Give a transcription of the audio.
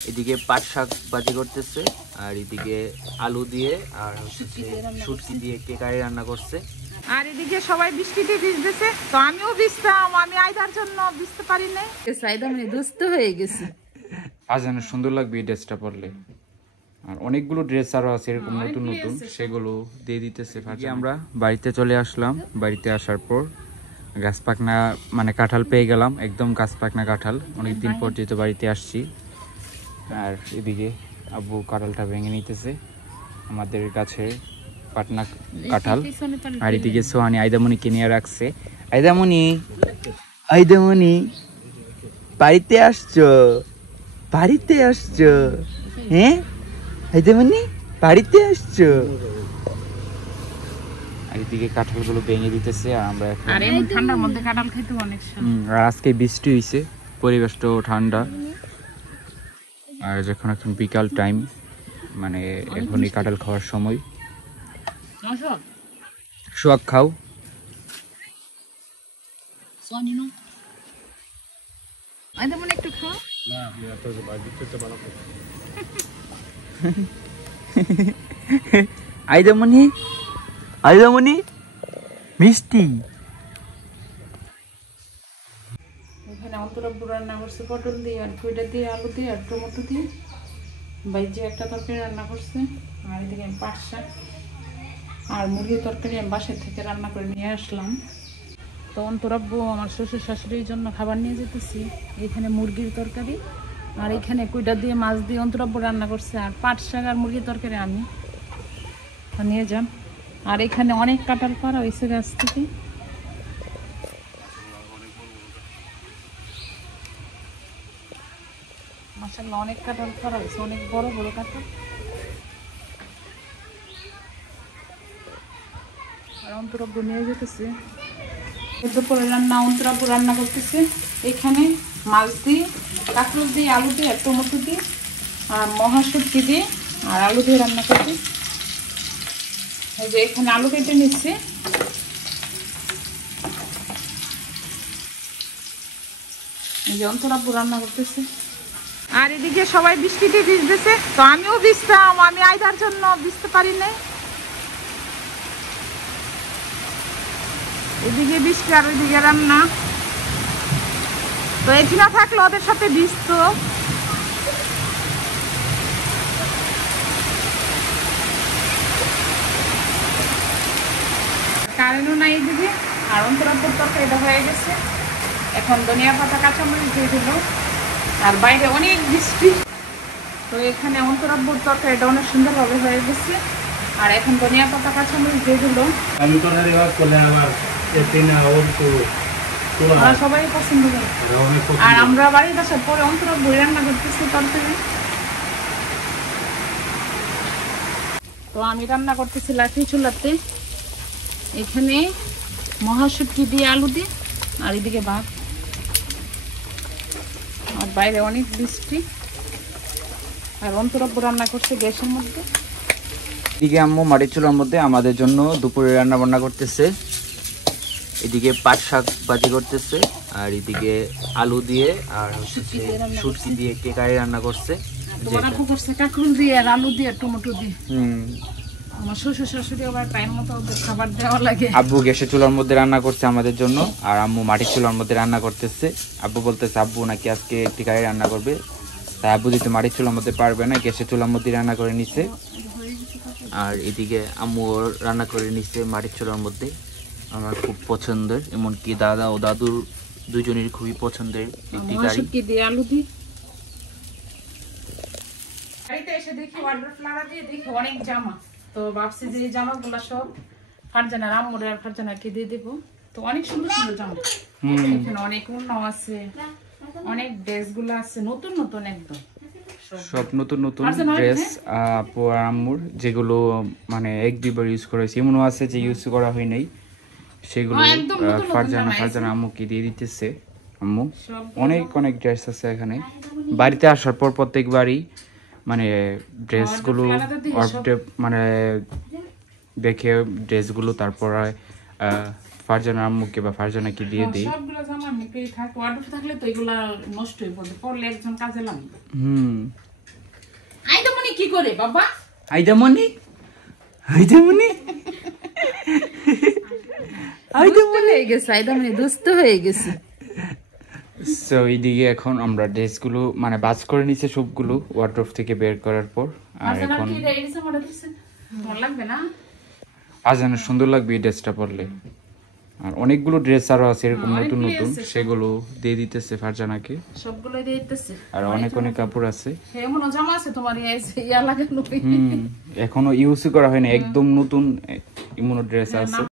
এদিকে পাট শাক ভাজি করতেছে আর এদিকে আলু দিয়ে আর শুটকি দিয়ে কেকারি রান্না করছে। আর এদিকে সবাই বৃষ্টিতে ভিজতেছে, তো আমিও ভিজতাম, আমি আইদার জন্য ভিজতে পারি নাই। আইদা মানে দুস্থ হয়ে গেছে। আজ যেন সুন্দর লাগবে এই ড্রেসটা পরলে। আর অনেকগুলো ড্রেস আরো আছে এরকম নতুন নতুন, সেগুলো দিয়ে দিতেছে। আমরা বাড়িতে চলে আসলাম। বাড়িতে আসার পর গাছ পাকনা মানে কাঁঠাল পেয়ে গেলাম, একদম গাছ পাকনা কাঁঠাল। অনেকদিন পর যেহেতু বাড়িতে আসছি। আর এদিকে আব্বু কাঁঠালটা ভেঙে নিতেছে, আমাদের কাছে পাটনা কাঁঠাল। আর এদিকে সোহানি আইদামণিকে নিয়ে রাখছে। আইদামণি, আইদামণি বাড়িতে আসছো? বাড়িতে আসছো? হ্যাঁ আইদামণি বাড়িতে আসছো? আর এদিকে কাঁঠালগুলো ভেঙে দিতেছে। আর আমরা এখন ঠান্ডার মধ্যে কাঁঠাল খেতে অনেক স্বাদ। আর আজকে বৃষ্টি হয়েছে, পরিবেশটাও ঠান্ডা। আর যখন এখন বিকাল টাইম, মানে এখনই কাঁঠাল খাওয়ার সময়। সোয়াক খাও। একটু খাও। আইদামণি, আইদামণি মিষ্টি। এখানে অন্তরাব্বু রান্না করছে পটল দিয়ে আর কুইটা দিয়ে আলু দিয়ে আর টমেটো দিয়ে বাইজে একটা তরকারি রান্না করছে। আর এদিকে আমি পাট শাক আর মুরগির তরকারি আমি বাসার থেকে রান্না করে নিয়ে আসলাম। তো অন্তরাব্বু আমার শ্বশুর শাশুড়ির জন্য খাবার নিয়ে যেতেছি। এখানে মুরগির তরকারি আর এখানে কুইটা দিয়ে মাছ দিয়ে অন্তরাব্বু রান্না করছে। আর পাট শাক আর মুরগির তরকারি আমি নিয়ে যান। আর এখানে অনেক কাঁঠাল পাড়া হয়েছে গাছ থেকে। মাশাআল্লাহ অনেক কাঁঠাল পাড়া হয়েছে, অনেক বড় বড় কাঁঠাল। আর অন্তরাব্বু নিয়ে যেতেছে। দুপুরে রান্না অন্তরাব্বু রান্না করতেছে। এখানে মাছ দিয়ে, কাঁকরোল দিয়ে, আলু দিয়ে আর টমেটো দিয়ে আর মহাশুটকি দিয়ে আর আলু দিয়ে রান্না করছে। এই যে এখানে আলু কেটে নিচ্ছে। এই যে অন্তরাব্বু রান্না করতেছে। আর এদিকে সবাই বৃষ্টিতে ভিজতেছে, তো আমিও ভিজতাম, আমি আইদার জন্য ভিজতে পারি নাই। এদিকে বৃষ্টি আর ওইদিকে রান্না, তো এটি না থাকলে ওদের সাথে ভিজতো। কারেন্টও নাই এদিকে। আর অন্তরাব্বুর তরকারিটা হয়ে গেছে, এখন ধনিয়া পাতা কাঁচামরিচ দিয়ে দিল। আর বাইরে অনেক বৃষ্টি, তো এখানে অন্তরাব্বুর তরকারিটা অনেক সুন্দরভাবে হয়ে গেছে। আর এখন ধনিয়া পাতা কাঁচামরিচ দিয়ে দিল। সবাই পছন্দ করে। আর আমরা বাড়ির আসার পরে অন্তরাব্বু রান্না করতেছি তরকারি। তো আমি রান্না করতেছি লাঠি চুলাতে। এখানে মহাশুটকি দিয়ে আলু দিয়ে আর এদিকে ভাত। আর বাইরে অনেক বৃষ্টি। আর অন্তরাব্বু রান্না করছে গ্যাসের মধ্যে। এদিকে আম্মু মাটির চুলার মধ্যে আমাদের জন্য দুপুরে রান্না বান্না করতেছে। এদিকে পাট শাক ভাজি করতেছে আর এদিকে আলু দিয়ে আর শুটকি দিয়ে কেকারি রান্না করছে। কাঁকরোল দিয়ে আর আলু দিয়ে টমেটো দিয়ে। আমার শ্বশুর শাশুড়ি আবার টাইম মতো খাবার দেওয়া লাগে। আব্বু গ্যাসের চুলার মধ্যে রান্না করছে আমাদের জন্য, আর আম্মু মাটির চুলার মধ্যে রান্না করতেছে। আব্বু বলতেছে আব্বু নাকি আজকে টিকারি রান্না করবে, তাই আব্বু যেহেতু মাটির চুলার মধ্যে পারবে না, গ্যাসের চুলার মধ্যে রান্না করে নিচ্ছে। আর এদিকে আম্মু রান্না করে নিচ্ছে মাটির চুলার মধ্যে। আমার খুব পছন্দের, এমনকি দাদা ও দাদুর দুজনের খুবই পছন্দের একটি কারি। দিয়ে আলু দিই। বাড়িতে এসে দেখি ওয়ার্ডরোব লাগা দিয়ে দেখি অনেক জামা, তো ভাবছি যে এই জামাগুলো সব ফারজানার আম্মুর আর ফারজানাকে দিয়ে দেবো। তো অনেক সুন্দর সুন্দর জামা, এখানে অনেক উন্নাও আছে, অনেক ড্রেসগুলো আছে নতুন নতুন একদম সব নতুন নতুন ড্রেস আপু আর আম্মুর, যেগুলো মানে এক দুইবার ইউজ করা হয়েছে, এমনও আছে যে ইউজ করা হয় নাই, সেগুলো ফারজানা আম্মুকে দিয়ে দিতেছে। আম্মু অনেক অনেক ড্রেস আছে এখানে। বাড়িতে আসার পর প্রত্যেকবারই মানে ড্রেসগুলো মানে দেখে ড্রেসগুলো তারপর ফারজানা আম্মুকে বা ফারজানাকে দিয়ে দিই। সবগুলো জামা আমি পেয়ে থাকি, ওয়ার্ডরোবে থাকলে তো এগুলা নষ্ট হয়ে পড়ে, পরলে একজন কাজে লাগে। কি করে বাবা? আইদামনি আইদামনি আইদামনি হয়ে গেছে, আইদামনি দুষ্ট হয়ে গেছে। সো এইদিকে এখন আমরা ড্রেসগুলো মানে বাজ করে নিচ্ছে সবগুলো ওয়ার্ড্রোব থেকে বের করার পর। আর আচ্ছা, এখন কি রে, এই জামাটা দিছে তোমার লাগবে না? আজানে সুন্দর লাগবে এই ড্রেসটা পরলে। আর অনেকগুলো ড্রেস আরো আছে এরকম নতুন নতুন, সেগুলো দিয়ে দিতেছে ফারজানাকে। সবগুলোই দিয়ে দিতেছে। আর অনেক অনেক কাপড় আছে। এমন জামা আছে তোমার ইয়া লাগানো? এখনো ইউজ করা হয়নি, একদম নতুন ইমোনো ড্রেস আছে।